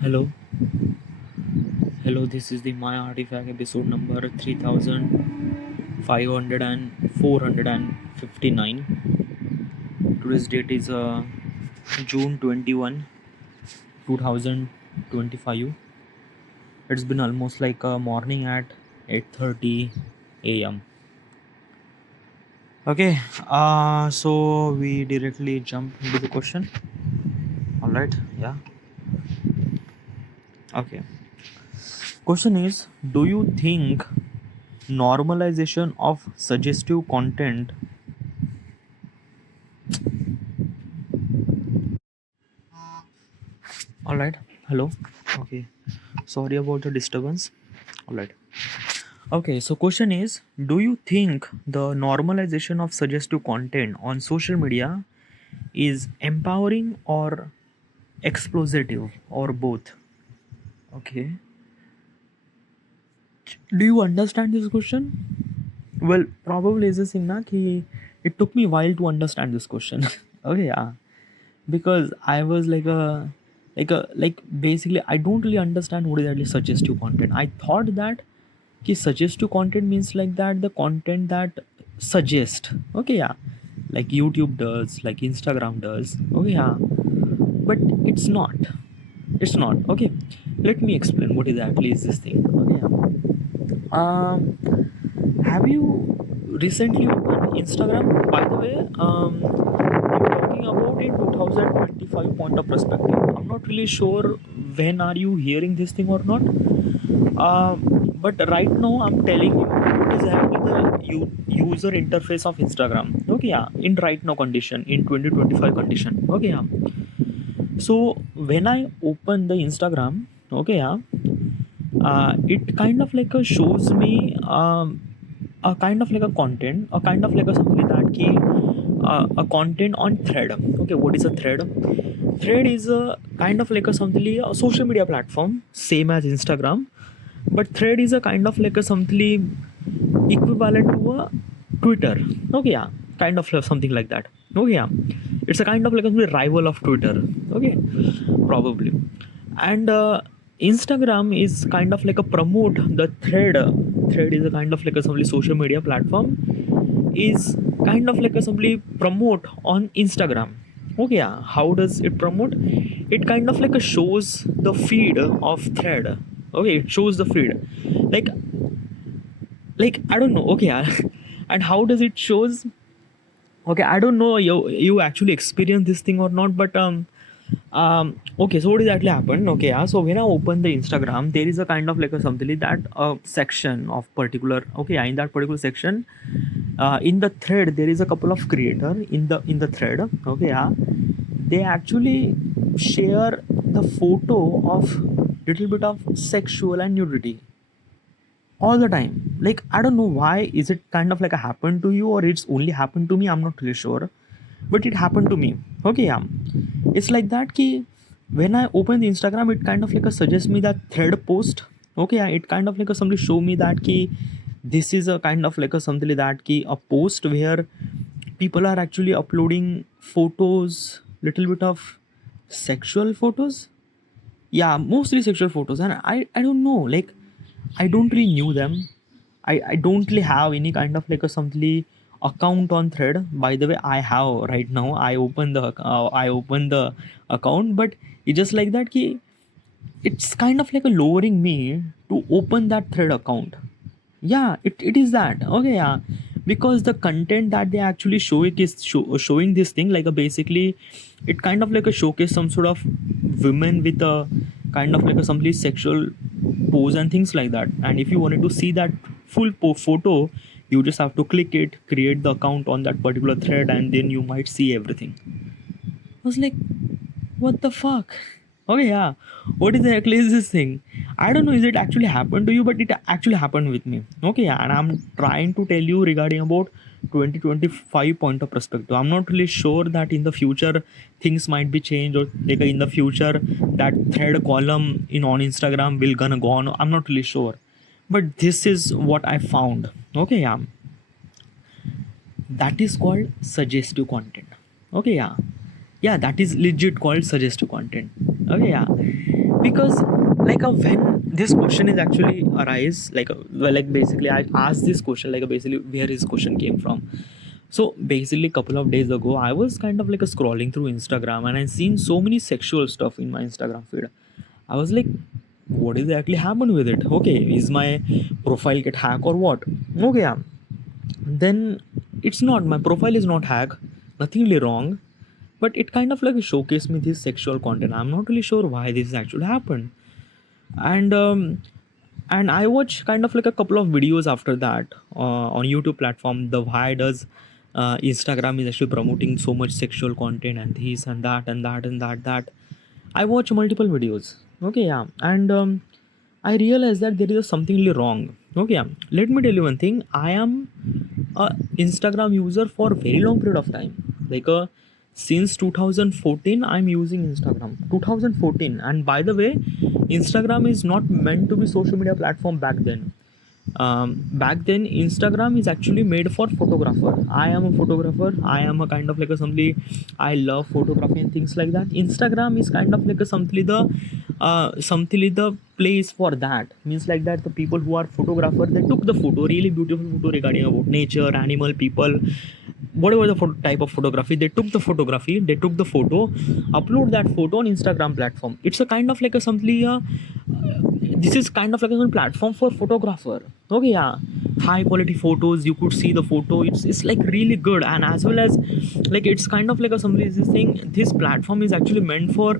Hello, hello. This is the My Artifact episode number 3500 Today's date is June 21, 2025. It's been almost like a morning at 8:30 a.m. Okay, so we directly jump into the question. All right, yeah. Okay. Question is, do you think normalization of suggestive content. All right. Hello. Okay. Sorry about the disturbance. All right. Okay. So, question is, do you think the normalization of suggestive content on social media is empowering or exploitative or both? Okay. Do you understand this question? Well, probably is this thing na ki it took me a while to understand this question. Okay, yeah. Because I was like basically I don't really understand what is actually suggestive content. I thought that ki suggestive content means like that the content that suggest. Okay, yeah. Like YouTube does, like Instagram does. Okay, yeah. But it's not. It's not. Okay. Let me explain what exactly is this thing. Okay, yeah. Have you recently opened Instagram? By the way, I'm talking about in 2025 point of perspective. I'm not really sure when are you hearing this thing or not. But right now I'm telling you what is actually the user interface of Instagram. Okay, yeah. In right now condition, in 2025 condition. Okay, yeah. So when I open the Instagram, okay, yeah, it kind of like shows me a kind of like a content, a kind of like a something that key, a content on thread. Okay, what is a thread? Thread is a kind of like a something a social media platform, same as Instagram, but thread is a kind of like a something equivalent to a Twitter. Okay, yeah, kind of something like that. Okay, yeah, it's a kind of like a rival of Twitter. Okay, probably. And Instagram is kind of like a promote the thread. Thread is a kind of like a simply social media platform, is kind of like a simply promote on Instagram. Okay, yeah. How does it promote? It kind of like a shows the feed of thread. Okay, it shows the feed. Like I don't know. Okay, yeah. And how does it shows? Okay, I don't know you actually experience this thing or not, but okay, so what exactly happened? Okay, yeah. So when I open the Instagram, there is a kind of like a something like that section of particular. Okay, yeah, in that particular section, in the thread there is a couple of creator in the thread. Okay, yeah, they actually share the photo of little bit of sexual and nudity all the time. Like I don't know why is it kind of like a happened to you or it's only happened to me. I'm not really sure, but it happened to me. Okay, yeah. It's like that ki when I open the Instagram, it kind of like a suggest me that thread post. Okay, yeah, it kind of like a somebody show me that ki this is a kind of like a something like that ki a post where people are actually uploading photos, little bit of sexual photos. Yeah, mostly sexual photos, and I don't know, like I don't really knew them. I don't really have any kind of like a something account on thread. By the way, I have right now. I open the account, but it's just like that ki it's kind of like a lowering me to open that thread account. Yeah, it is that. Okay, yeah. Because the content that they actually showing this thing like a basically it kind of like a showcase some sort of women with a kind of like a something sexual pose and things like that. And if you wanted to see that full photo, you just have to click it, create the account on that particular thread, and then you might see everything. I was like, what the fuck? Okay, yeah. What exactly is this thing? I don't know is it actually happened to you, but it actually happened with me. Okay, yeah. And I'm trying to tell you regarding about 2025 point of perspective. I'm not really sure that in the future things might be changed, or like in the future that thread column in on Instagram will gonna go on. I'm not really sure. But this is what I found. Okay, yeah. That is called suggestive content. Okay, yeah. Yeah, that is legit called suggestive content. Okay, yeah. Because when this question is actually arise, like basically I asked this question, basically where his question came from. So basically a couple of days ago I was kind of scrolling through Instagram, and I seen so many sexual stuff in my Instagram feed. I was like, what is actually happened with it? Okay, is my profile get hacked or what? Okay, yeah. Then it's not, my profile is not hacked, nothing really wrong, but it kind of showcased me this sexual content. I'm not really sure why this actually happened. And um and I watched kind of a couple of videos after that on YouTube platform. The why does Instagram is actually promoting so much sexual content and this and that and that and that. I watch multiple videos. Okay, yeah. And I realized that there is something really wrong. Okay, yeah. Let me tell you one thing. I am a Instagram user for very long period of time. Since 2014, I'm using Instagram. 2014, and by the way, Instagram is not meant to be social media platform back then. Back then Instagram is actually made for photographer. I am a photographer. I am a kind of somebody, I love photography and things like that. Instagram is kind of something the place for that. Means like that the people who are photographer, they took the photo, really beautiful photo regarding about nature, animal, people, whatever the type of photography. They took the photography, they took the photo, upload that photo on Instagram platform. It's a kind of something this is kind of a platform for photographer. Okay, yeah. High quality photos, you could see the photo, it's really good. And as well as it's kind of somebody, this thing, this platform is actually meant for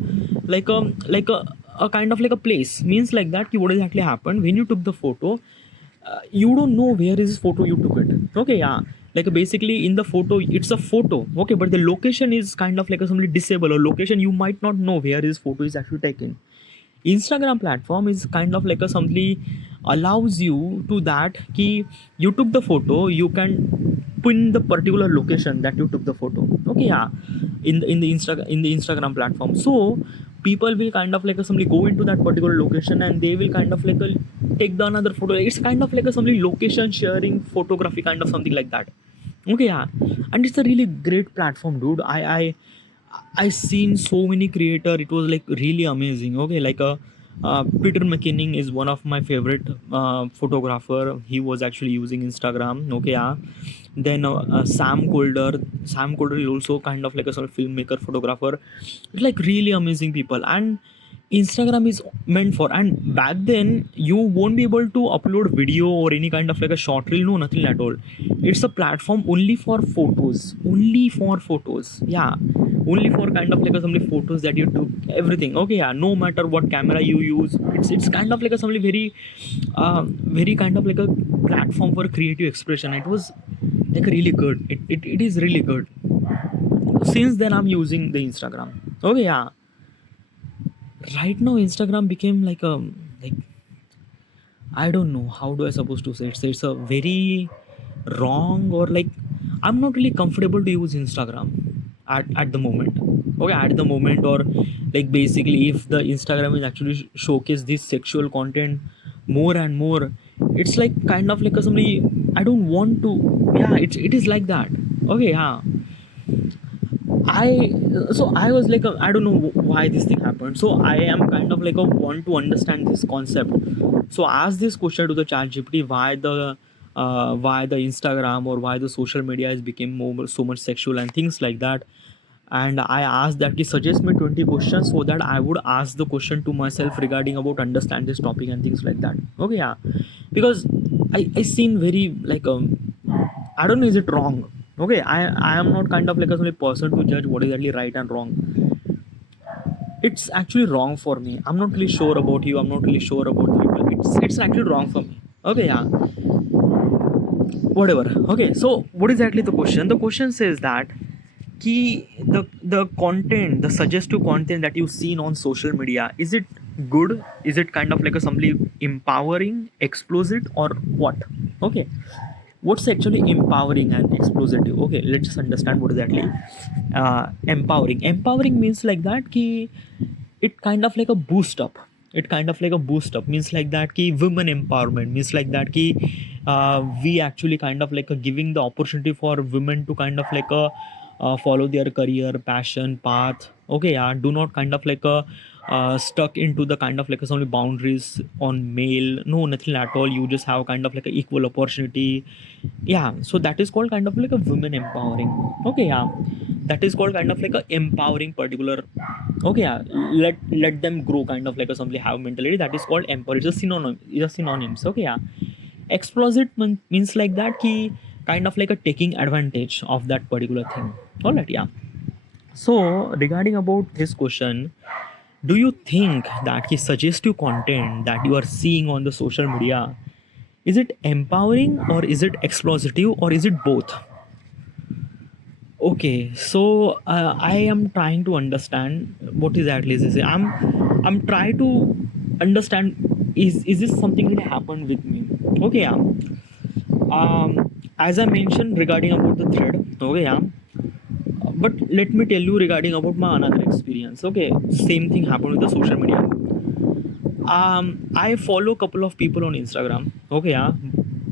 a kind of a place. Means like that what exactly happened when you took the photo, you don't know where is this photo you took it. Okay, yeah. Basically in the photo, it's a photo, okay, but the location is kind of somebody disabled, or location you might not know where this photo is actually taken. Instagram platform is kind of somebody allows you to that key, you took the photo, you can pin the particular location that you took the photo. Okay, yeah. In the Instagram platform, so people will kind of somebody go into that particular location, and they will kind of take the another photo. It's kind of somebody location sharing photography, kind of something like that. Okay, yeah. And it's a really great platform, dude. I seen so many creator. It was really amazing. Okay, Peter McKinnon is one of my favorite photographer. He was actually using Instagram. Okay, yeah. Then Sam Colder. Sam Colder is also kind of a sort of filmmaker, photographer. It's really amazing people. And Instagram is meant for, and back then you won't be able to upload video or any kind of a short reel, no, nothing at all. It's a platform only for photos, only for photos, yeah. Only for kind of somebody photos that you took, everything. Okay, yeah. No matter what camera you use, it's kind of somebody very kind of a platform for creative expression. It was really good. It is really good. Since then I'm using the Instagram. Okay, yeah. Right now Instagram became like I don't know how do I supposed to say it. So it's a very wrong, or I'm not really comfortable to use Instagram at the moment. Okay, at the moment, or basically if the Instagram is actually showcase this sexual content more and more, it's kind of a somebody, I don't want to. Yeah, it is like that. Okay, yeah. I was I don't know why this thing happened. So I am kind of a want to understand this concept. So I asked this question to the chat GPT, why the Instagram or why the social media has become so much sexual and things like that. And I asked that he suggest me 20 questions so that I would ask the question to myself regarding about understand this topic and things like that. Okay, yeah. Because I seen very I don't know, is it wrong? Okay, I am not kind of a only person to judge what is actually right and wrong. It's actually wrong for me. I'm not really sure about you. I'm not really sure about the people. It's actually wrong for me. Okay, yeah. Whatever. Okay, so what is actually the question? The question says that the content, the suggestive content that you've seen on social media, is it good? Is it kind of a somebody empowering, explosive, or what? Okay, what's actually empowering and explosive? Okay, let's just understand what is actually empowering means like that ki it kind of a boost up. It kind of a boost up means like that ki women empowerment means like that ki we actually kind of giving the opportunity for women to kind of follow their career, passion, path. Okay, yeah, do not kind of like stuck into the kind of like some boundaries on male. No, nothing at all. You just have kind of like a equal opportunity. Yeah, so that is called kind of like a women empowering. Okay, yeah, that is called kind of like a empowering particular. Okay, yeah, let them grow kind of like a something have mentality. That is called empower. It's a synonym. It's a synonyms. Okay, yeah. Explosit means like that key kind of like a taking advantage of that particular thing. All right, yeah. So regarding about this question, do you think that the suggestive content that you are seeing on the social media, is it empowering or is it explosive or is it both? Okay, so I am trying to understand what is at least this. I'm trying to understand, is this something that happened with me? Okay, yeah. As I mentioned regarding about the thread. Okay, yeah. But let me tell you regarding about my another experience. Okay, same thing happened with the social media. I follow a couple of people on Instagram. Okay, yeah.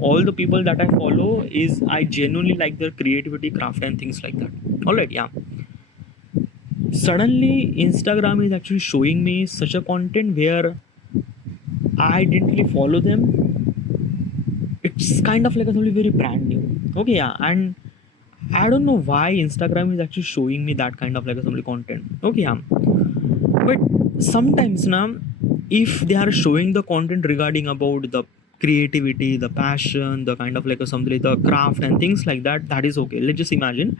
All the people that I follow is I genuinely like their creativity, craft, and things like that. All right, yeah. Suddenly, Instagram is actually showing me such a content where I didn't really follow them. It's kind of like a totally very brand new. Okay, yeah, and I don't know why Instagram is actually showing me that kind of like a some content. Okay, yeah. But sometimes now, if they are showing the content regarding about the creativity, the passion, the kind of like a something, the craft and things like that, that is okay. Let's just imagine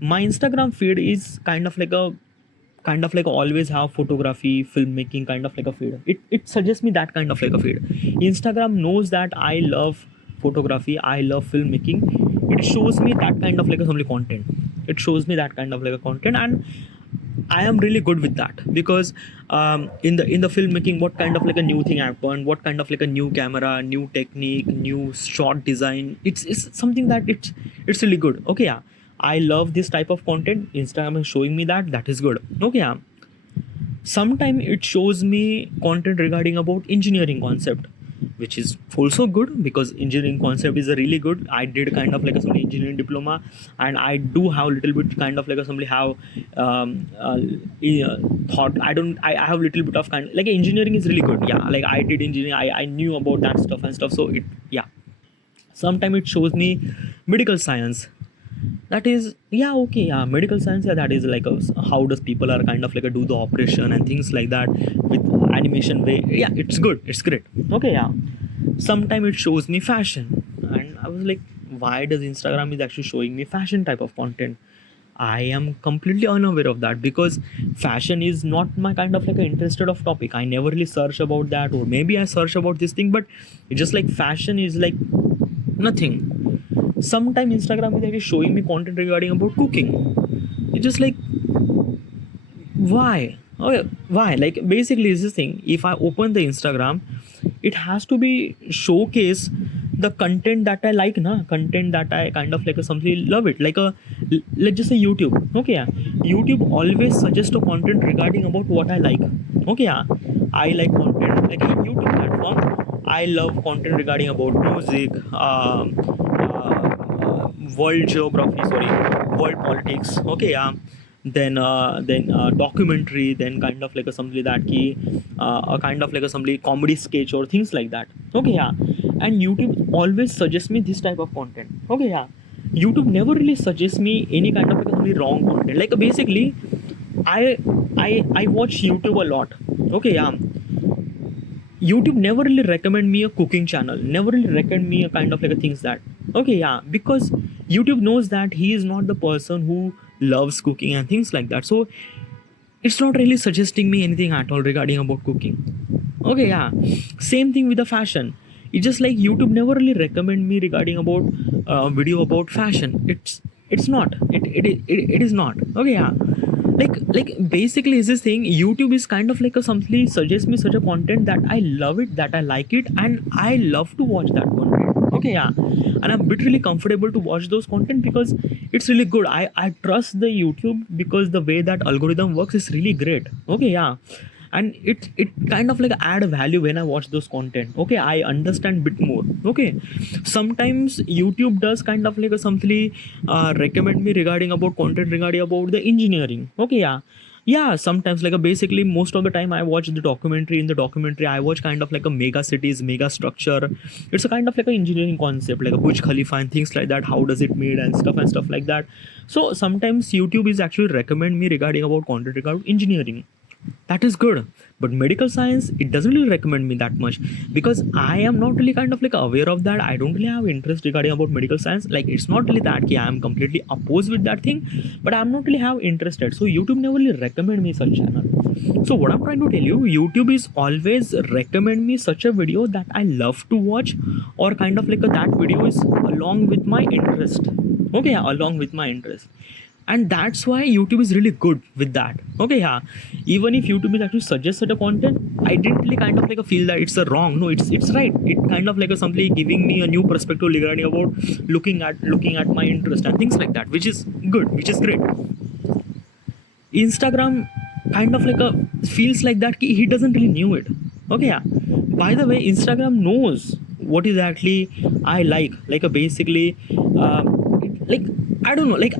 my Instagram feed is kind of like always have photography, filmmaking kind of like a feed. It suggests me that kind of like a feed. Instagram knows that I love photography, I love filmmaking. It shows me that kind of like a some content. It shows me that kind of like a content, and I am really good with that because in the filmmaking, what kind of like a new thing happened, what kind of like a new camera, new technique, new shot design. It's something that it's really good. Okay, yeah. I love this type of content. Instagram is showing me that. That is good. Okay, yeah. Sometimes it shows me content regarding about engineering concept, which is also good because engineering concept is a really good. I did kind of like a some engineering diploma, and I do have a little bit kind of like a somebody have thought. I have a little bit of kind like engineering is really good. Yeah, like I did engineering. I knew about that stuff and stuff. So it, yeah. Sometimes it shows me medical science. That is, yeah, okay, yeah, medical science, yeah, that is like a, how does people are kind of like a do the operation and things like that with animation way. Yeah, it's good, it's great. Okay, yeah. Sometimes it shows me fashion, and I was like, why does Instagram is actually showing me fashion type of content? I am completely unaware of that because fashion is not my kind of like a interested of topic. I never really search about that, or maybe I search about this thing, but it's just like fashion is like nothing. Sometimes Instagram is actually showing me content regarding about cooking. It's just like, why? Oh, why? Like basically, is this thing. If I open the Instagram, it has to be showcase the content that I like, na content that I kind of like a something love it. Like a, let's just say YouTube. Okay, yeah. YouTube always suggests a content regarding about what I like. Okay, yeah. I like content like a YouTube platform. I love content regarding about music, world geography, sorry, world politics. Okay, yeah. Then documentary, then kind of like a something that key, a kind of like a something comedy sketch or things like that. Okay, yeah. And YouTube always suggests me this type of content. Okay, yeah. YouTube never really suggests me any kind of like a really wrong content. Like basically, I watch YouTube a lot. Okay, yeah. YouTube never really recommend me a cooking channel, never really recommend me a kind of like a things that. Okay, yeah, because YouTube knows that he is not the person who loves cooking and things like that. So it's not really suggesting me anything at all regarding about cooking. Okay, yeah. Same thing with the fashion. It's just like YouTube never really recommend me regarding about video about fashion. It's not. It is not. Okay, yeah. Like basically is this thing. YouTube is kind of like a something suggests me such a content that I love it, that I like it, and I love to watch that content. Okay, yeah. And I'm a bit really comfortable to watch those content because it's really good. I trust the YouTube because the way that algorithm works is really great. Okay, yeah. And it kind of like add value when I watch those content. Okay, I understand bit more. Okay, sometimes YouTube does kind of like a something recommend me regarding about content regarding about the engineering. Okay, yeah. Yeah, sometimes like basically most of the time I watch the documentary. In the documentary I watch kind of like a mega cities, mega structure. It's a kind of like an engineering concept, like a Burj Khalifa and things like that, how does it made and stuff like that. So sometimes YouTube is actually recommend me regarding about content regarding engineering. That is good, but medical science, it doesn't really recommend me that much, because I am not really kind of like aware of that. I don't really have interest regarding about medical science. Like it's not really that I am completely opposed with that thing, but I'm not really have interested, so YouTube never really recommend me such channel. So what I'm trying to tell you, YouTube is always recommend me such a video that I love to watch, or kind of like that video is along with my interest. Okay, along with my interest. And that's why YouTube is really good with that. Okay, yeah, even if YouTube is actually suggested a content, I didn't really kind of like a feel that it's a wrong. No, it's right. It kind of like a something giving me a new perspective regarding about looking at my interest and things like that, which is good, which is great. Instagram kind of like a feels like that he doesn't really knew it. Okay, yeah, by the way, Instagram knows what is actually I like a basically like I don't know, like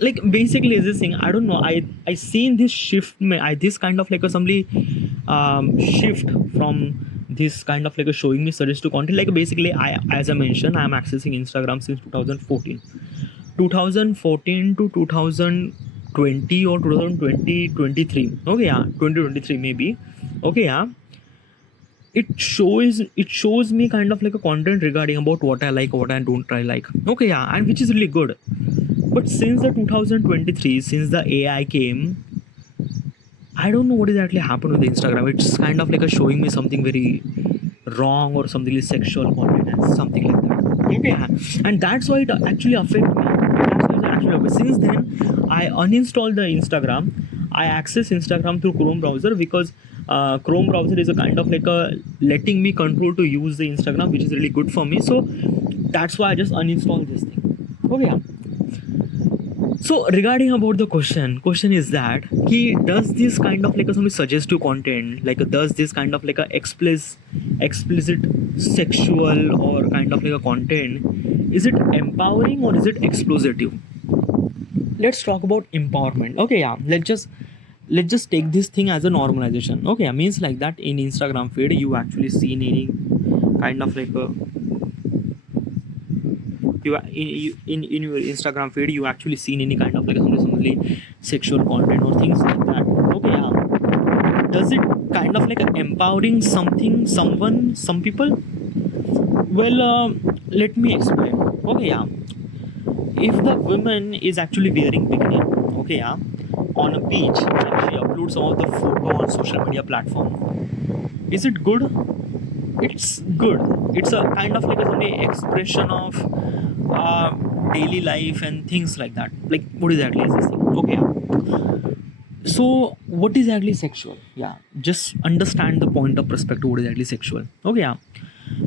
like basically is this thing, I don't know, I seen this shift, I this kind of like a somebody shift from this kind of like a showing me suggest to content. Like basically I, as I mentioned, I'm accessing Instagram since 2014 to 2020 or 2020 23. Okay, yeah, 2023 maybe. Okay, yeah, it shows me kind of like a content regarding about what I like, what I don't try like. Okay, yeah, and which is really good. But since the 2023, since the AI came, I don't know what is actually happened with Instagram. It's kind of like a showing me something very wrong or something like sexual content and something like that. Okay, yeah. And that's why it actually affected me. That's why it actually affected. Since then, I uninstalled the Instagram. I access Instagram through Chrome browser, because Chrome browser is a kind of like a letting me control to use the Instagram, which is really good for me. So that's why I just uninstalled this thing. Okay, yeah. So regarding about the question is that he does this kind of like a some suggestive content, like does this kind of like a explicit sexual or kind of like a content, is it empowering or is it exploitative? Let's talk about empowerment. Okay, yeah, let's just take this thing as a normalization. Okay, yeah, means like that in Instagram feed you actually seen any kind of like a in your Instagram feed you actually seen any kind of like some sexual content or things like that. Okay, yeah, does it kind of like empowering some people? Well, let me explain. Okay, yeah, if the woman is actually wearing bikini, okay, yeah, on a beach, and she uploads some of the photo on social media platform, is it good? It's good. It's a kind of like a expression of daily life and things like that. Like what exactly is this thing? Okay, yeah. So what is actually sexual? Yeah, just understand the point of perspective. What is actually sexual? Okay, yeah,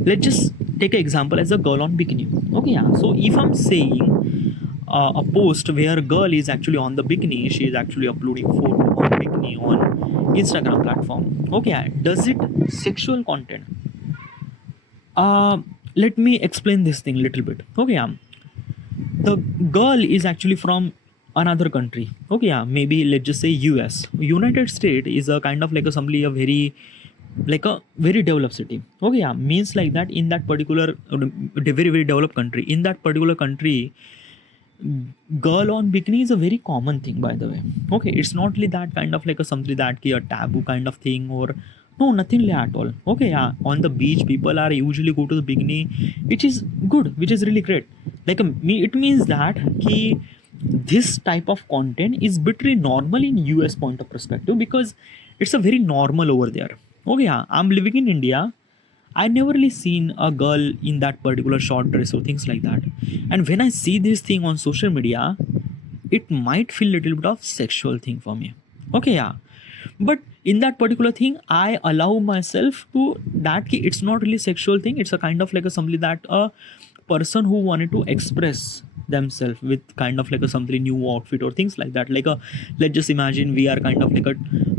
let's just take an example as a girl on bikini. Okay, yeah, so if I'm saying a post where a girl is actually on the bikini, she is actually uploading photo on bikini on Instagram platform. Okay, yeah, does it sexual content? Let me explain this thing a little bit. Okay, yeah, the girl is actually from another country. Okay, yeah, maybe let's just say US. United States is a kind of like a very like a very developed city. Okay, yeah, means like that in that particular very very developed country, in that particular country, girl on bikini is a very common thing, by the way. Okay, it's not really that kind of like a something that a taboo kind of thing, or no, nothing like at all. Okay, yeah, on the beach people are usually go to the bikini, which is good, which is really great. Like it means that this type of content is between normal in US point of perspective, because it's a very normal over there. Okay, yeah, I'm living in India. I never really seen a girl in that particular short dress or things like that. And when I see this thing on social media, it might feel a little bit of sexual thing for me. Okay, yeah. But in that particular thing, I allow myself to that it's not really sexual thing. It's a kind of like a something that a person who wanted to express themselves with kind of like a something new outfit or things like that. Like a let's just imagine we are kind of like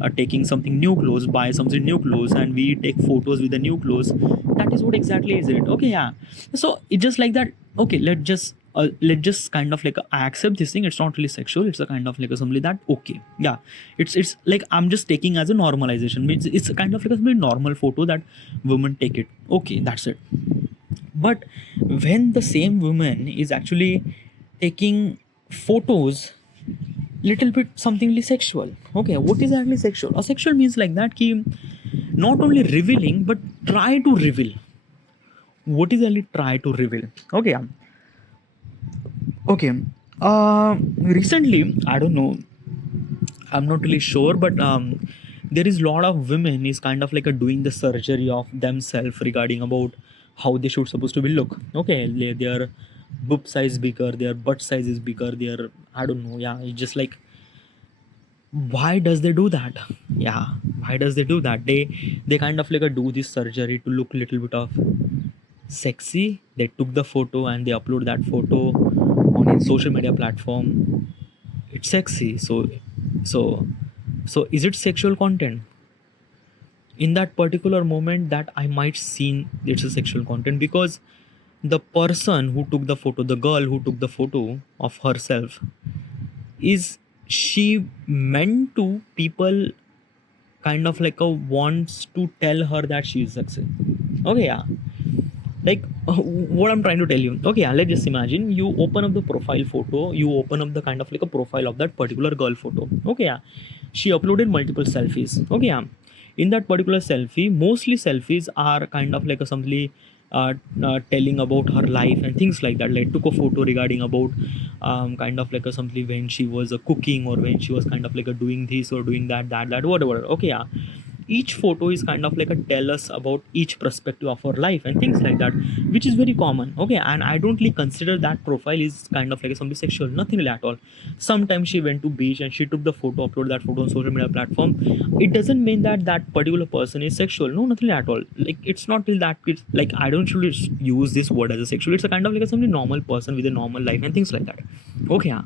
a taking something new clothes, buy something new clothes, and we take photos with the new clothes. That is what exactly is it. Okay, yeah. So it's just like that. Okay, let's just let's just kind of like I accept this thing. It's not really sexual. It's a kind of like a something that okay, yeah. It's like I'm just taking as a normalization. It's a kind of like a something normal photo that women take it. Okay, that's it. But when the same woman is actually taking photos little bit somethingly sexual, okay, what is actually sexual? Asexual means like that ki not only revealing but try to reveal. What is actually try to reveal? Okay, okay. Recently, I don't know, I'm not really sure, but there is a lot of women is kind of like a doing the surgery of themselves regarding about how they should supposed to be look. Okay, their boob size bigger, their butt size is bigger, their I don't know. Yeah, it's just like why does they do that? Yeah, why does they do that? They kind of like a do this surgery to look little bit of sexy. They took the photo and they upload that photo on a social media platform. It's sexy, so so is it sexual content? In that particular moment that I might seen it's a sexual content, because the person who took the photo, the girl who took the photo of herself, is she meant to people kind of like a wants to tell her that she is sexy? Okay, yeah. Like what I'm trying to tell you. Okay, yeah, let's just imagine you open up the profile photo, you open up the kind of like a profile of that particular girl photo. Okay, yeah, she uploaded multiple selfies. Okay, yeah, in that particular selfie, mostly selfies are kind of like a something telling about her life and things like that. Like took a photo regarding about kind of like a something when she was cooking, or when she was kind of like a doing this or doing that whatever. Okay, yeah, each photo is kind of like a tell us about each perspective of our life and things like that, which is very common. Okay, and I don't really consider that profile is kind of like something sexual, nothing really at all. Sometimes she went to beach and she took the photo, uploaded that photo on social media platform. It doesn't mean that that particular person is sexual, no, nothing at all. Like it's not till that it's like I don't really use this word as a sexual. It's a kind of like a something normal person with a normal life and things like that. Okay, yeah.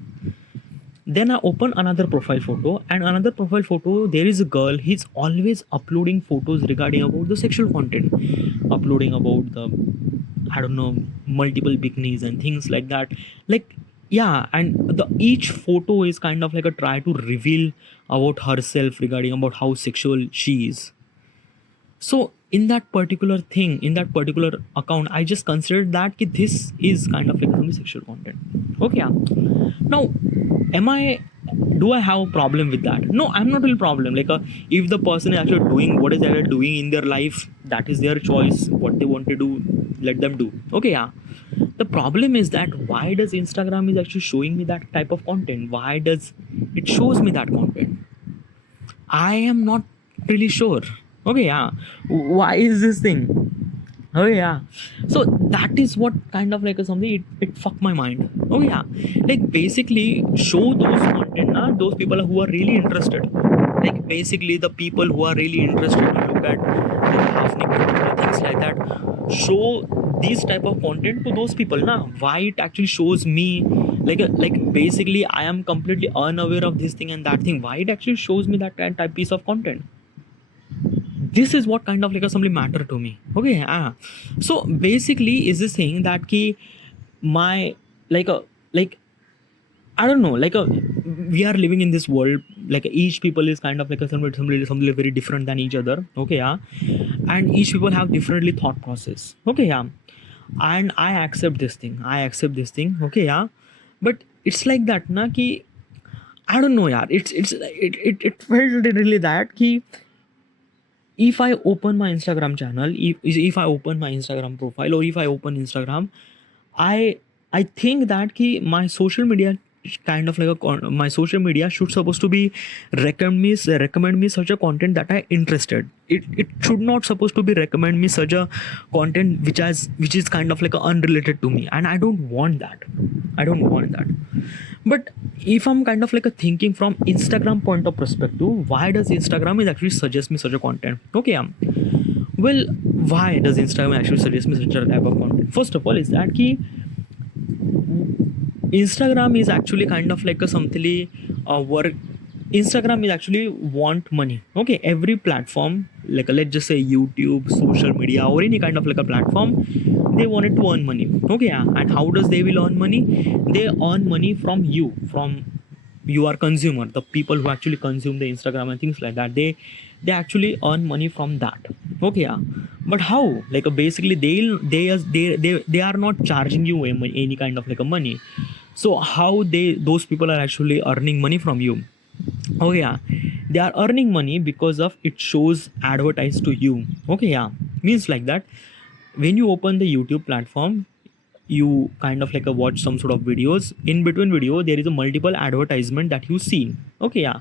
Then I open another profile photo, and another profile photo, there is a girl, he's always uploading photos regarding about the sexual content, uploading about the I don't know multiple bikinis and things like that. Like yeah, and the each photo is kind of like a try to reveal about herself regarding about how sexual she is. So in that particular thing, in that particular account, I just considered that ki this is kind of like some sexual content. Okay, yeah. Now, am I? Do I have a problem with that? No, I'm not really problem. Like, if the person is actually doing what is they doing in their life, that is their choice. What they want to do, let them do. Okay, yeah. The problem is that why does Instagram is actually showing me that type of content? Why does it shows me that content? I am not really sure. Okay, yeah. Why is this thing? Oh yeah, so that is what kind of like a something it fucked my mind. Oh yeah, like basically show those content na those people who are really interested. Like basically the people who are really interested to look at like half naked things like that. Show these type of content to those people na. Why it actually shows me like basically I am completely unaware of this thing and that thing. Why it actually shows me that type piece of content? This is what kind of like a something matter to me. Okay, so basically is this thing that ki my like I don't know, like we are living in this world, like each people is kind of like a something very different than each other. Okay, yeah, and each people have differently thought process. Okay, yeah, and I accept this thing, okay, yeah, but it's like that na ki I don't know, yeah, it felt really that ki if I open my Instagram channel, if I open my Instagram profile, or if I open Instagram, I think that ki my social media kind of like my social media should supposed to be recommend me such a content that I interested. It should not supposed to be recommend me such a content which is kind of like unrelated to me, and I don't want that. But if I'm kind of like a thinking from Instagram point of perspective, why does Instagram is actually suggest me such a content? Okay, well, why does Instagram actually suggest me such a type of content? First of all, is that ki Instagram is actually kind of like a something work Instagram is actually want money. Okay, every platform, like let's just say YouTube, social media, or any kind of like a platform, they wanted to earn money. Okay, yeah. And how does they will earn money? They earn money from you, from you are consumer, the people who actually consume the Instagram and things like that. They actually earn money from that. Okay, yeah. But how? Like basically they are not charging you any kind of like a money. So how those people are actually earning money from you? Oh yeah, they are earning money because of it shows advertised to you. Okay, yeah, means like that. When you open the YouTube platform, you kind of like a watch some sort of videos. In between video, there is a multiple advertisement that you see. Okay, yeah,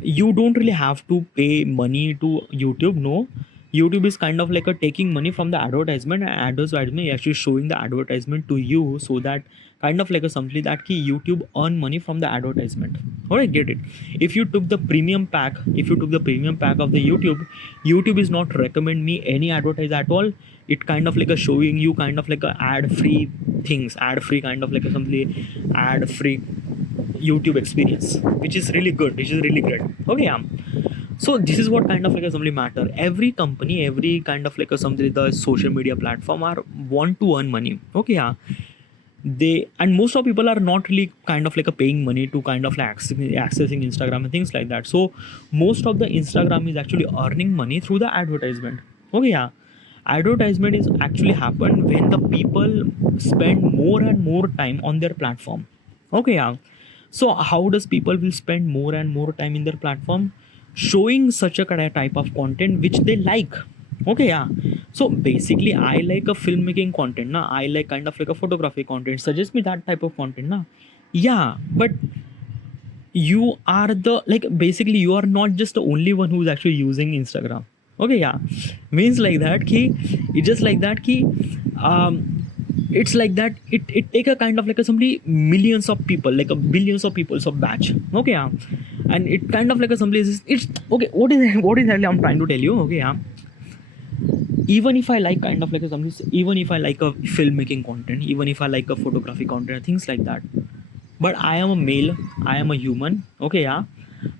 you don't really have to pay money to YouTube. No, YouTube is kind of like a taking money from the advertisement, and advertisement is actually showing the advertisement to you, so that kind of like a something that key YouTube earn money from the advertisement. Alright, get it? If you took the premium pack, if you took the premium pack of the YouTube is not recommend me any advertise at all. It kind of like a showing you kind of like a ad free things, ad free kind of like a something ad free YouTube experience, which is really good, which is really great. Okay, yeah. So this is what kind of like a something matter. Every company, every kind of like a something, the social media platform are want to earn money. Okay, yeah. They and most of people are not really kind of like a paying money to kind of like accessing Instagram and things like that. So most of the Instagram is actually earning money through the advertisement. Okay, yeah. Advertisement is actually happen when the people spend more and more time on their platform. Okay, yeah. So how does people will spend more and more time in their platform? Showing such a type of content which they like. Okay, yeah. So basically I like a filmmaking content na, I like kind of like a photography content, suggest me that type of content na. Yeah, but you are the like basically you are not just the only one who is actually using Instagram. Okay, yeah. Means like that ki, it's just like that ki, it's like that it take a kind of like a somebody millions of people, like a billions of people of batch. Okay, yeah. And it kind of like a somebody it's okay. What is actually I'm trying to tell you? Okay, yeah. Even if I like kind of like a something, even if I like a filmmaking content, even if I like a photography content, things like that, but I am a male, I am a human. Okay, yeah.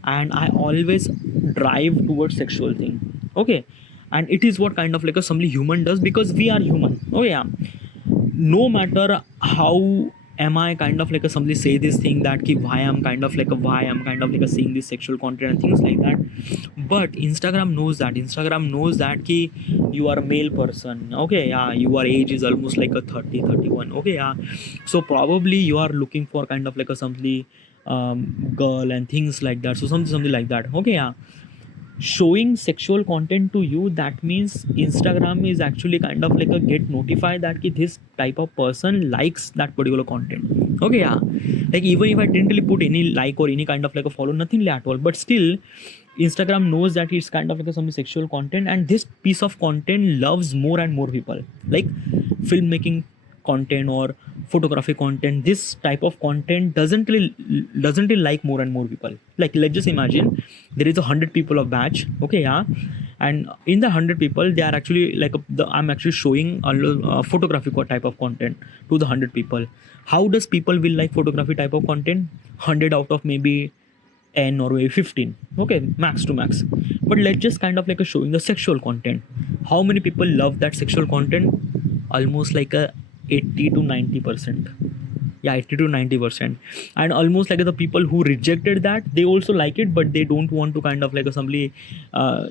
And I always drive towards sexual thing. Okay, and it is what kind of like a somebody human does, because we are human. Oh yeah, no matter how am I kind of like a somebody say this thing that ki why I'm kind of like a why I'm kind of like a seeing this sexual content and things like that. But Instagram knows that ki you are a male person. Okay, yeah, your age is almost like a 30 31. Okay, yeah. So probably you are looking for kind of like a somebody girl and things like that. So something like that. Okay, yeah. Showing sexual content to you, that means Instagram is actually kind of like a get notified that ki this type of person likes that particular content. Okay, yeah. Like even if I didn't really put any like or any kind of like a follow, nothing at all, but still Instagram knows that it's kind of like a some sexual content, and this piece of content loves more and more people, like filmmaking content or photography content. This type of content doesn't really like more and more people. Like let's just imagine there is 100 people of batch. Okay, yeah. And in the 100 people they are actually like I'm actually showing a photography type of content to the 100 people. How does people will like photography type of content? 100 out of maybe 10 or maybe 15. Okay, max to max. But let's just kind of like a showing the sexual content. How many people love that sexual content? Almost like a 80 to 90%. Yeah, 80 to 90%. And almost like the people who rejected that, they also like it, but they don't want to kind of like somebody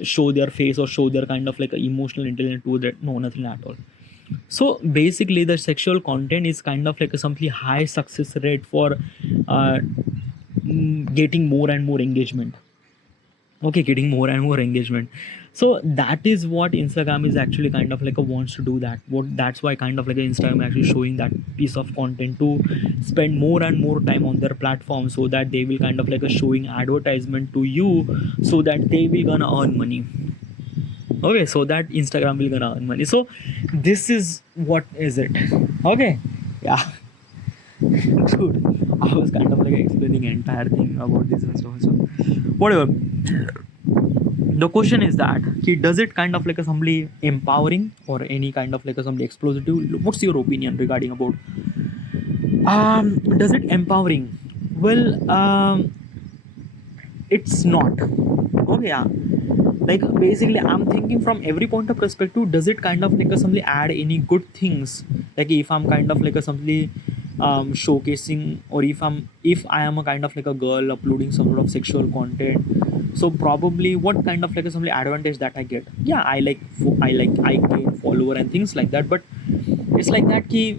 show their face or show their kind of like a emotional intelligence to that. No, nothing at all. So basically the sexual content is kind of like a something high success rate for getting more and more engagement. Okay, getting more and more engagement. So that is what Instagram is actually kind of like a wants to do that. What that's why kind of like Instagram actually showing that piece of content to spend more and more time on their platform, so that they will kind of like a showing advertisement to you, so that they will gonna earn money. Okay, so that Instagram will gonna earn money. So this is what is it. Okay, yeah. Dude, I was kind of like explaining entire thing about this and stuff. So whatever. The question is that does it kind of like a somebody empowering or any kind of like a somebody explosive? What's your opinion regarding about does it empowering? Well, it's not. Okay, yeah. Like basically I'm thinking from every point of perspective, does it kind of like a simply add any good things? Like if I'm kind of like a simply showcasing, or if I am a kind of like a girl uploading some sort of sexual content, so probably what kind of like a simply advantage that I get? Yeah, I gain follower and things like that, but it's like that key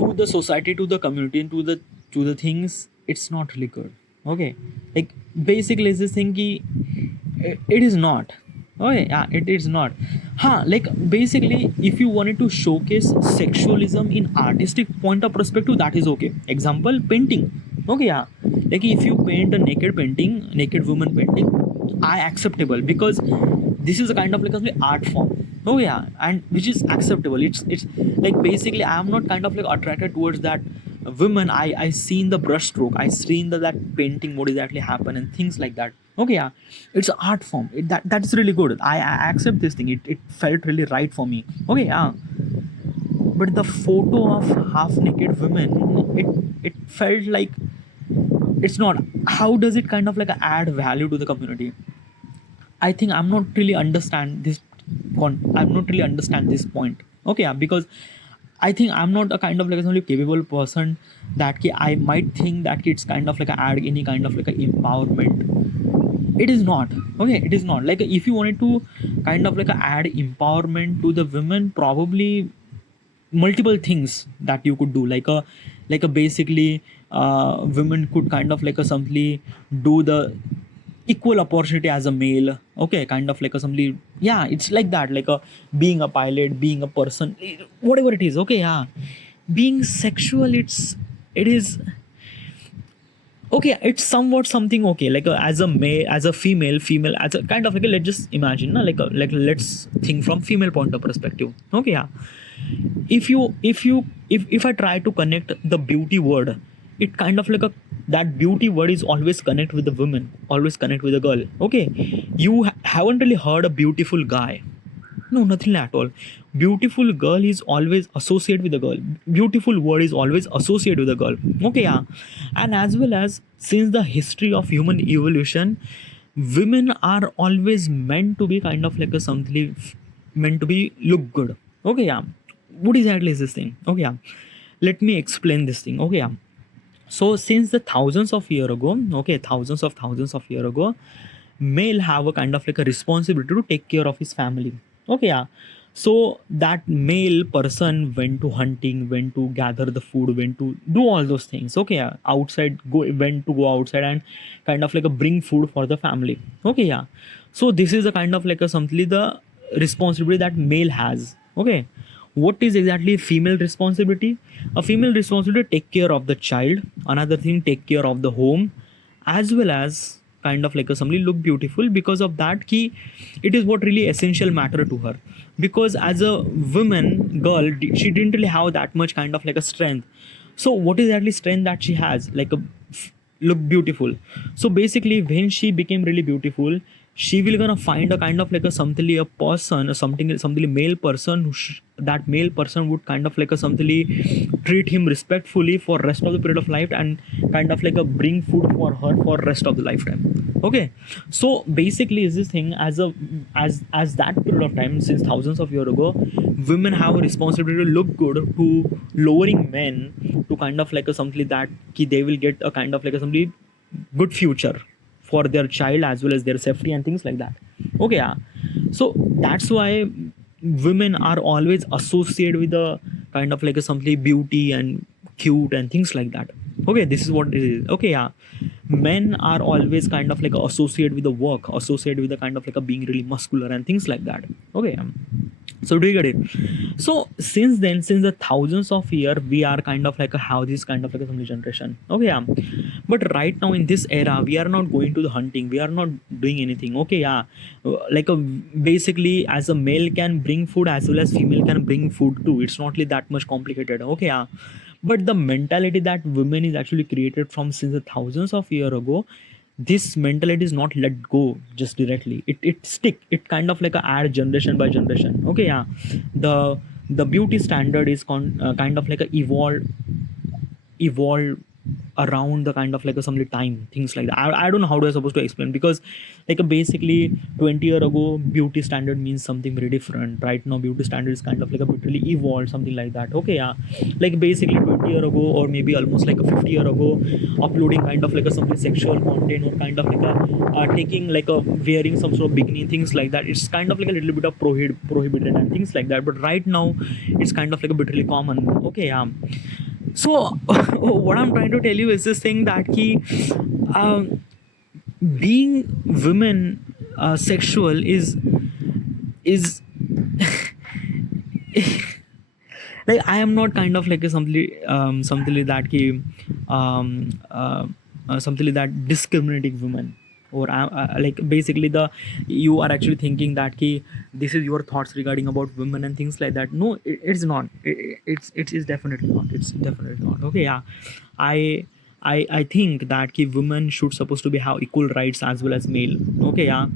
to the society, to the community, and to the things, it's not really good. Okay, like basically it's this thing ki, it is not. Okay, yeah, it is not. Like basically if you wanted to showcase sexualism in artistic point of perspective, that is okay. Example, painting. Okay, yeah, like if you paint a naked painting, naked woman painting, I acceptable, because this is a kind of like a art form. Oh yeah, and which is acceptable. It's like basically I'm not kind of like attracted towards that women. I seen the brush stroke, I seen that painting, what exactly happened and things like that. Okay, yeah, it's an art form. That's really good. I accept this thing. It felt really right for me. Okay, yeah, but the photo of half naked women, it felt like it's not. How does it kind of like add value to the community? I think I'm not really understand this. I'm not really understand this point. Okay, yeah, because I think I'm not a kind of like a only capable person that I might think that it's kind of like a add any kind of like a empowerment. It is not. Okay, it is not. Like if you wanted to kind of like a add empowerment to the women, probably multiple things that you could do, like a basically women could kind of like a simply do the equal opportunity as a male. Okay, kind of like a simply, yeah, it's like that, like a being a pilot, being a person, whatever it is. Okay, yeah, being sexual, it is okay, it's somewhat something. Okay, like as a male, as a female, as a kind of like let's just imagine like let's think from female point of perspective. Okay, yeah, if I try to connect the beauty word, it kind of like a that beauty word is always connect with the woman, always connect with the girl. Okay, you haven't really heard a beautiful guy. No, nothing at all. Beautiful girl is always associated with the girl. Beautiful word is always associated with the girl. Okay, yeah. And as well as since the history of human evolution, women are always meant to be kind of like a something meant to be look good. Okay, yeah. What exactly is this thing? Okay, yeah. Let me explain this thing. Okay, yeah. So since the thousands of year ago, okay, thousands of year ago, male have a kind of like a responsibility to take care of his family. Okay, yeah. So that male person went to hunting, went to gather the food, went to do all those things. Okay, yeah. Outside, went to go outside and kind of like a bring food for the family. Okay, yeah. So this is a kind of like a something the responsibility that male has. Okay, what is exactly female responsibility? A female responsibility to take care of the child, another thing take care of the home, as well as kind of like a somebody look beautiful. Because of that key, it is what really essential matter to her, because as a woman girl, she didn't really have that much kind of like a strength. So what is exactly strength that she has, like a look beautiful. So basically when she became really beautiful, she will gonna find a kind of like a something a person, a something male person that male person would kind of like a something treat him respectfully for rest of the period of life, and kind of like a bring food for her for rest of the lifetime. Okay, so basically is this thing as that period of time, since thousands of years ago, women have a responsibility to look good, to lowering men, to kind of like a something that they will get a kind of like a something good future for their child as well as their safety and things like that. Okay, yeah. So that's why women are always associated with the kind of like a something beauty and cute and things like that. Okay, this is what it is. Okay, yeah, men are always kind of like associated with the work, associated with the kind of like a being really muscular and things like that. Okay, so do you get it? So since then, since the thousands of year, we are kind of like a how this kind of like a family generation. Okay, yeah. But right now in this era, we are not going to the hunting, we are not doing anything. Okay, yeah. Like a basically as a male can bring food, as well as female can bring food too. It's not really that much complicated. Okay, yeah. But the mentality that women is actually created from since the thousands of year ago, this mentality is not let go just directly. It stick, it kind of like a add generation by generation. Okay, yeah. The beauty standard is kind of like a evolved around the kind of like a some time, things like that. I don't know how do I supposed to explain, because like basically 20 year ago beauty standard means something very different. Right now beauty standard is kind of like a bit really evolved, something like that. Okay, yeah, like basically 20 year ago, or maybe almost like a 50 year ago, uploading kind of like a something sexual content, or kind of like a taking like a wearing some sort of bikini, things like that, it's kind of like a little bit of prohibited and things like that. But right now it's kind of like a bit really common. Okay, yeah. So what I'm trying to tell you is this thing that um, being women sexual is like I am not kind of like a something like that something like that discriminating women, or like basically the you are actually thinking that this is your thoughts regarding about women and things like that. No, it's not. It is definitely not. It's definitely not. Okay, yeah, I I think that women should supposed to be have equal rights as well as male. Okay, yeah,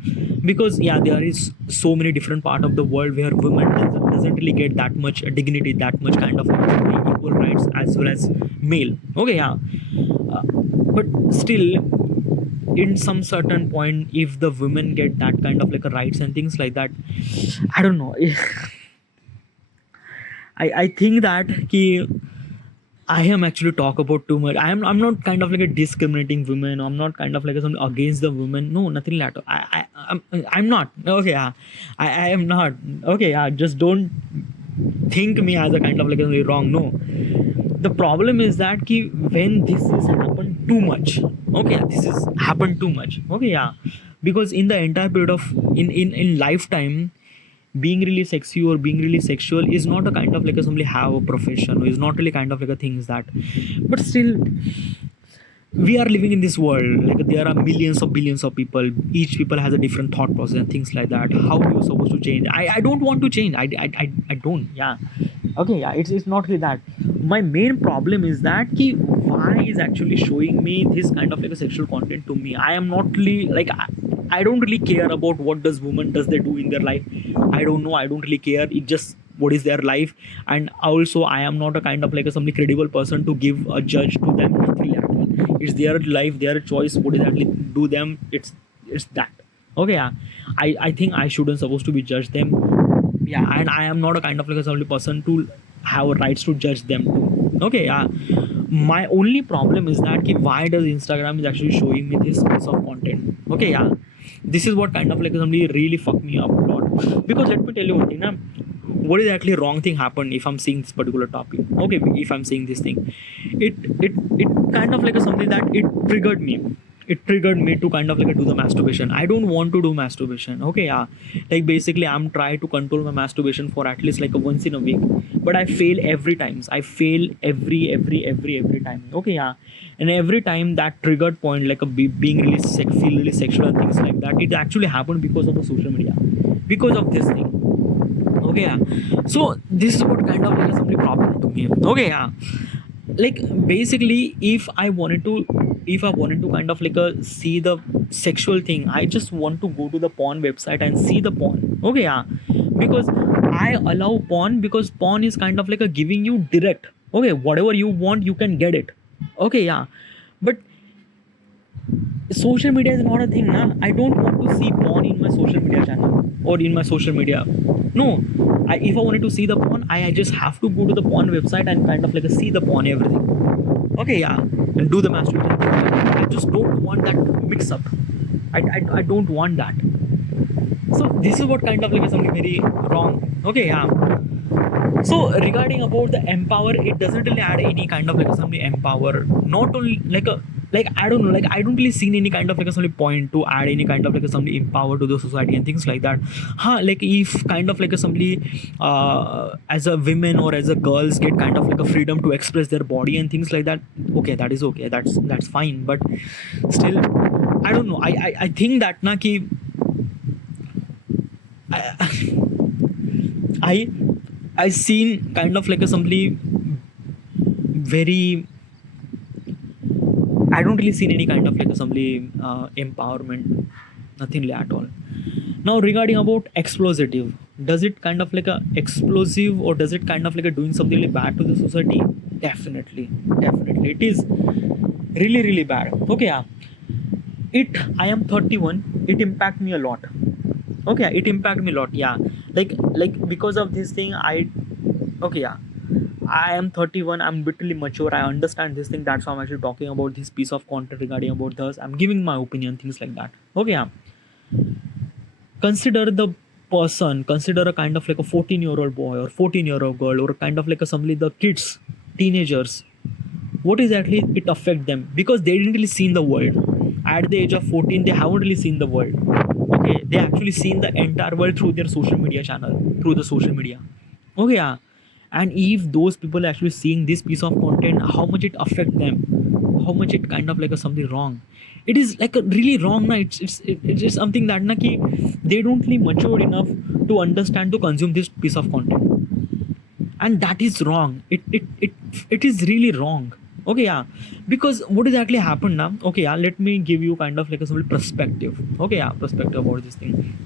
because yeah, there is so many different part of the world where women doesn't really get that much dignity, that much kind of equal rights as well as male. Okay, yeah, but still in some certain point, if the women get that kind of like a rights and things like that, I don't know. I think that I am actually talk about too much. I'm not kind of like a discriminating woman. I'm not kind of like a something against the woman. No, nothing like that. I'm not. Okay, yeah. I am not. Okay, yeah. Just don't think me as a kind of like a wrong. No. The problem is that when this is happened too much. Okay, yeah, this is happened too much. Okay, yeah. Because in the entire period of in lifetime, being really sexy or being really sexual is not a kind of like a somebody have a profession, or is not really kind of like a things that, but still we are living in this world, like there are millions of billions of people, each people has a different thought process and things like that. How are you supposed to change? I don't want to change. I don't, yeah. Okay, yeah, it's not really that. My main problem is that why is actually showing me this kind of like a sexual content to me. I am not really like I don't really care about what does women does they do in their life. I don't know, I don't really care. It just what is their life. And also I am not a kind of like a somebody credible person to give a judge to them. Nothing like that. It's their life, their choice. What exactly do them, it's that. Okay, yeah, I think I shouldn't supposed to be judge them. Yeah, and I am not a kind of like a only person to have rights to judge them too. Okay, yeah. My only problem is that why does Instagram is actually showing me this piece of content. Okay, yeah, this is what kind of like somebody really fucked me up a lot. Because let me tell you one thing, what is actually wrong thing happened if I'm seeing this particular topic. Okay, if I'm seeing this thing, it kind of like something that it triggered me to kind of like do the masturbation. I don't want to do masturbation. Okay, yeah, like basically I'm trying to control my masturbation for at least like a once in a week, but I fail every times. I fail every time. Okay, yeah, and every time that triggered point, like a being really feel really sexual and things like that, it actually happened because of the social media, because of this thing. Okay, yeah, so this is what kind of like something problem to me. Okay, yeah, like basically if I wanted to kind of like see the sexual thing, I just want to go to the porn website and see the porn. Okay, yeah, because I allow porn, because porn is kind of like a giving you direct. Okay, whatever you want you can get it. Okay, yeah, but social media is not a thing, nah. I don't want to see porn in my social media channel or in my social media. No, if I wanted to see the porn, I just have to go to the porn website and kind of like see the porn everything. Okay, yeah, and do the masturbation. I just don't want that mix up. I don't want that. So this is what kind of like something very wrong. Okay, yeah. So regarding about the empower, it doesn't really add any kind of like something empower. Not only like I don't know, like I don't really see any kind of like a some point to add any kind of like a somebody empower to the society and things like that. Like if kind of like a somebody as a women or as a girls get kind of like a freedom to express their body and things like that. Okay, that is okay. That's fine. But still, I don't know. I think that na ki I I seen kind of like a somebody very. I don't really see any kind of like a somebody empowerment, nothing at all. Now regarding about explosive, does it kind of like a explosive, or does it kind of like a doing something really bad to the society? Definitely it is. really really bad. Okay, yeah. I am 31. It impact me a lot. Okay, it impact me a lot. Yeah, like because of this thing, okay, yeah. I am 31. I'm literally mature. I understand this thing. That's why I'm actually talking about this piece of content regarding about this. I'm giving my opinion, things like that. Okay, yeah. Consider the person. Consider a kind of like a 14-year-old boy or 14-year-old girl, or kind of like a somebody the kids, teenagers. What exactly it affect them? Because they didn't really seen the world. At the age of 14, they haven't really seen the world. Okay, they actually seen the entire world through their social media channel, through the social media. Okay, yeah. And if those people actually seeing this piece of content, how much it affect them, how much it kind of like a something wrong. It is like a really wrong na. It's just something that na ki they don't really mature enough to understand to consume this piece of content, and that is wrong. It is really wrong. Okay, yeah. Because what exactly happened now? Okay, yeah, let me give you kind of like a simple perspective. Okay, yeah, perspective about this thing.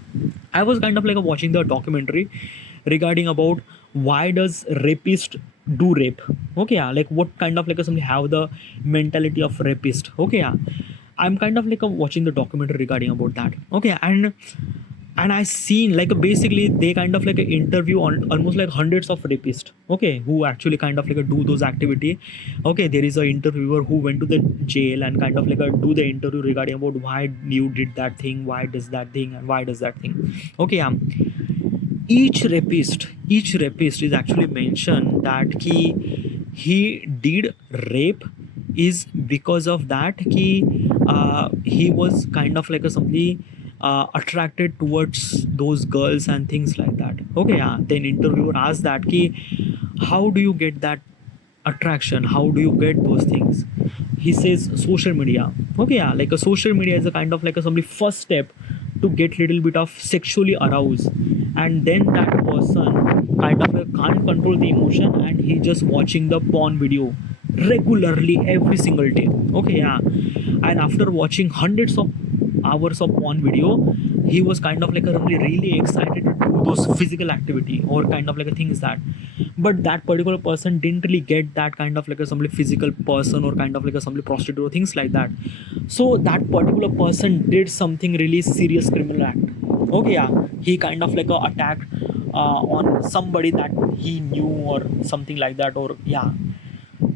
I was kind of like watching the documentary regarding about why does rapist do rape. Okay, yeah, like what kind of like somebody have the mentality of rapist. Okay, yeah. I'm kind of like watching the documentary regarding about that. Okay, and I seen like basically they kind of like interview on almost like hundreds of rapists. Okay, who actually kind of like do those activity. Okay, there is a interviewer who went to the jail and kind of like do the interview regarding about why you did that thing, why does that thing, and why does that thing. Okay, each rapist is actually mentioned that he did rape is because of that he was kind of like a somebody attracted towards those girls and things like that. Okay, yeah. Then interviewer asked that how do you get that attraction, how do you get those things? He says social media. Okay, yeah, like a social media is a kind of like a somebody first step to get little bit of sexually aroused, and then that person kind of like can't control the emotion and he just watching the porn video regularly every single day. Okay, yeah. And after watching hundreds of hours of porn video, he was kind of like a really excited to do those physical activity or kind of like a things that, but that particular person didn't really get that kind of like a somebody physical person or kind of like a somebody prostitute or things like that. So that particular person did something really serious criminal act. Okay, yeah. He kind of like a attack on somebody that he knew or something like that, or yeah.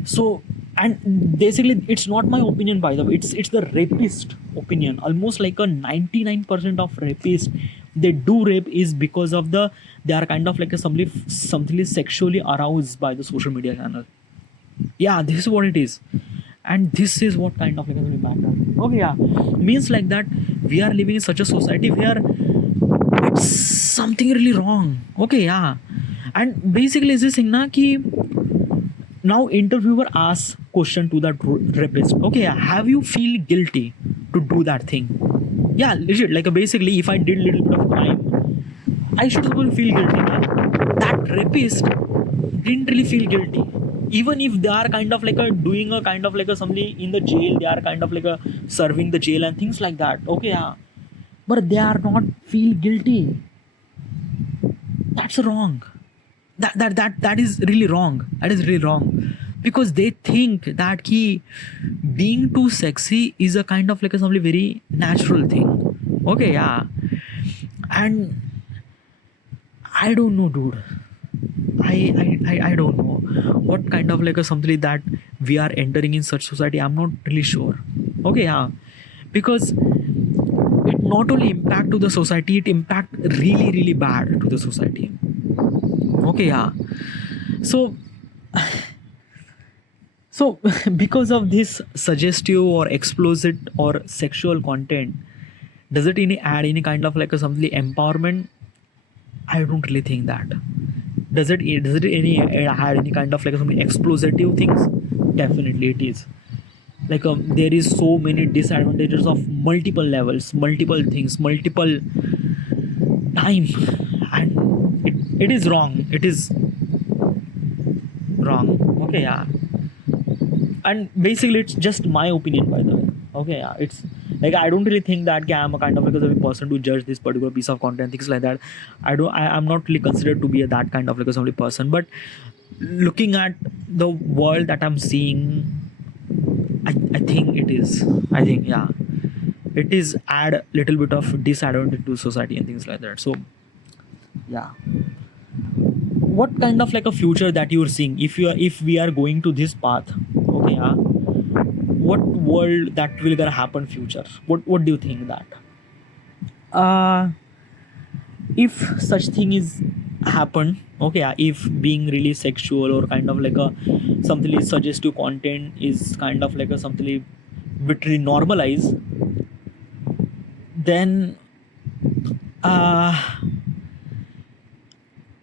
So, and basically it's not my opinion, by the way, it's the rapist opinion. Almost like a 99% of rapists, they do rape is because of they are kind of like a something sexually aroused by the social media channel. Yeah, this is what it is. And this is what kind of like a matter. Okay, yeah. Means like that we are living in such a society where it's something really wrong. Okay, yeah. And basically is this thing na ki now interviewer asks question to that rapist. Okay, have you feel guilty to do that thing? Yeah, legit. Like basically, if I did little bit of crime, I should supposed to feel guilty. Na? That rapist didn't really feel guilty. Even if they are kind of like doing a kind of like somebody in the jail, they are kind of like serving the jail and things like that. Okay, yeah. But they are not feel guilty. That's wrong. That is really wrong. That is really wrong. Because they think that being too sexy is a kind of like a somebody very natural thing. Okay, yeah. And I don't know, dude. I don't know what kind of like a something that we are entering in such society. I'm not really sure. Okay, yeah. Because it not only impact to the society, it impact really really bad to the society. Okay, yeah. So because of this suggestive or explosive or sexual content, does it add any kind of like a something empowerment? I don't really think that. Does it add any kind of like some explosive things? Definitely it is. Like there is so many disadvantages of multiple levels, multiple things, multiple time, and it is wrong. It is wrong. Okay, yeah. And basically it's just my opinion, by the way. Okay, yeah. It's like I don't really think that I'm a kind of like a person to judge this particular piece of content, things like that. I'm not really considered to be that kind of like a somebody person. But looking at the world that I'm seeing, I think it is. I think, yeah, it is add little bit of disadvantage to society and things like that. So yeah, what kind of like a future that you're seeing if we are going to this path? Okay, yeah, what world that will gonna happen future? What do you think that? Uh, if such thing is happen, okay, yeah, if being really sexual or kind of like a something is suggestive content is kind of like a something literally normalize, then uh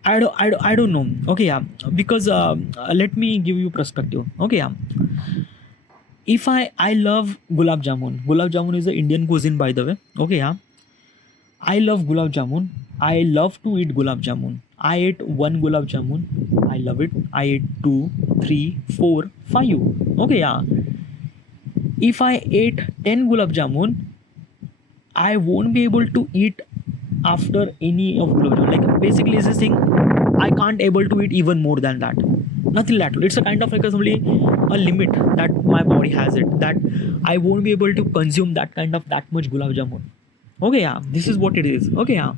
I don't know. Okay, yeah, because let me give you perspective. Okay, yeah, if I love gulab jamun. Gulab jamun is the Indian cuisine, by the way. Okay, yeah, I love gulab jamun. I love to eat gulab jamun. I ate one gulab jamun. I love it. I ate two, three, four, five. Okay, yeah. If I ate 10 gulab jamun, I won't be able to eat after any of gulab jamun. Like basically, is this thing I can't able to eat even more than that. Nothing lateral. It's a kind of like a limit that my body has it, that I won't be able to consume that much gulab jamun. Okay, yeah, this is what it is. Okay, yeah,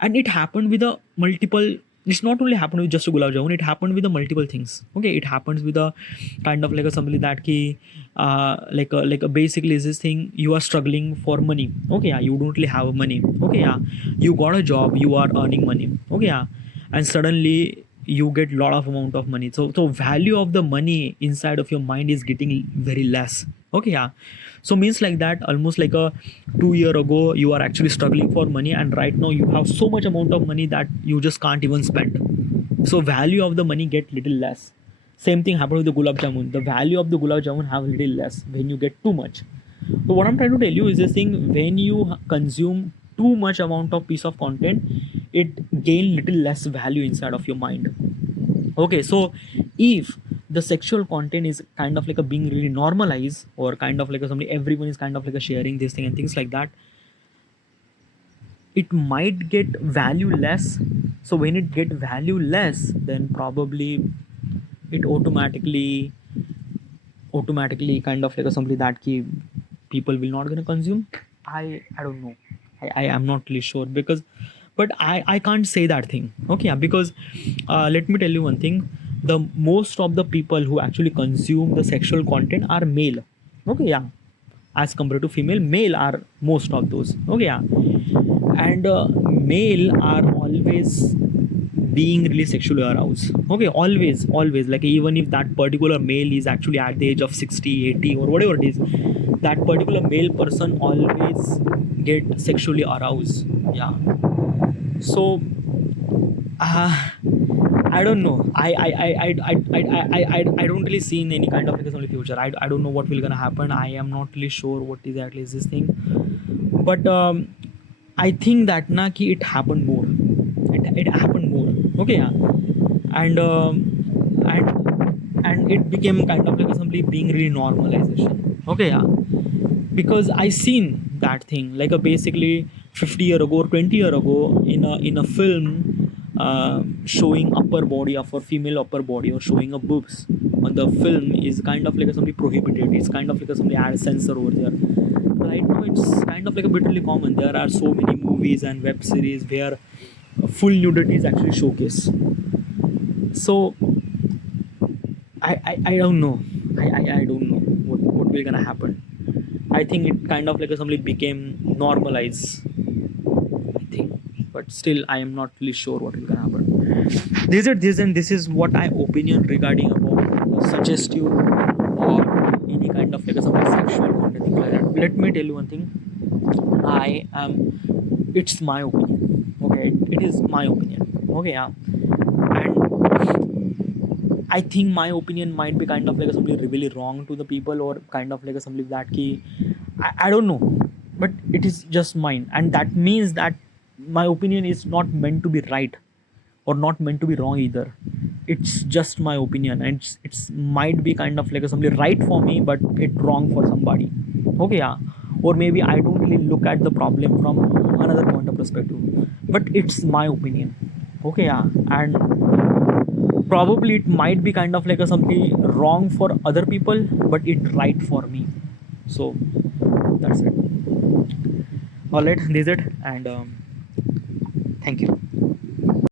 and it happened with a multiple. It's not only happened with just a gulab jamun. It happened with the multiple things. Okay, it happens with a kind of like a somebody that ki like a basically is this thing, you are struggling for money. Okay, yeah, you don't really have money. Okay, yeah, you got a job, you are earning money. Okay, yeah, and suddenly you get lot of amount of money. So value of the money inside of your mind is getting very less. Okay, yeah, so means like that almost like a 2 year ago you are actually struggling for money, and right now you have so much amount of money that you just can't even spend. So value of the money get little less. Same thing happened with the gulab jamun. The value of the gulab jamun have little less when you get too much. So what I'm trying to tell you is this thing: when you consume too much amount of piece of content, it gain little less value inside of your mind. Okay, so if the sexual content is kind of like a being really normalized, or kind of like a somebody everyone is kind of like a sharing this thing and things like that, it might get value less. So when it get value less, then probably it automatically kind of like a something that key people will not gonna consume. I don't know. I am not really sure, because but I can't say that thing. Okay, yeah, because let me tell you one thing: the most of the people who actually consume the sexual content are male. Okay, yeah, as compared to female, male are most of those. Okay, yeah, and male are always being really sexually aroused. Okay, always, like even if that particular male is actually at the age of 60, 80, or whatever it is, that particular male person always get sexually aroused. Yeah, so uh, I don't know. I don't really see in any kind of like a future. I don't know what will gonna happen. I am not really sure what exactly is this thing. But I think that na ki it happened more. It happened more. Okay, yeah, and and it became kind of like somebody being really normalization. Okay, yeah, because I seen that thing like a basically 50 year ago or 20 year ago in a film, showing upper body of a female upper body, or showing a boobs on the film is kind of like a somebody prohibited. It's kind of like a somebody had a censor over there. Right now it's kind of like a bit really common. There are so many movies and web series where full nudity is actually showcased. So I don't know. I don't know what will gonna happen. I think it kind of like a somebody became normalized, I think, but still I am not really sure what will gonna happen. This is what I opinion regarding about suggestive or any kind of like a some sexual content, thing like that. Let me tell you one thing. I am. It's my opinion. Okay, it is my opinion. Okay, yeah, and I think my opinion might be kind of like something really wrong to the people, or kind of like something that key. I don't know, but it is just mine, and that means that my opinion is not meant to be right or not meant to be wrong either. It's just my opinion, and it's might be kind of like something right for me, but it wrong for somebody. Okay, yeah, or maybe I don't really look at the problem from another point of perspective, but it's my opinion. Okay, yeah, and probably it might be kind of like a something wrong for other people, but it right for me. So that's it. All right, this is it, and thank you.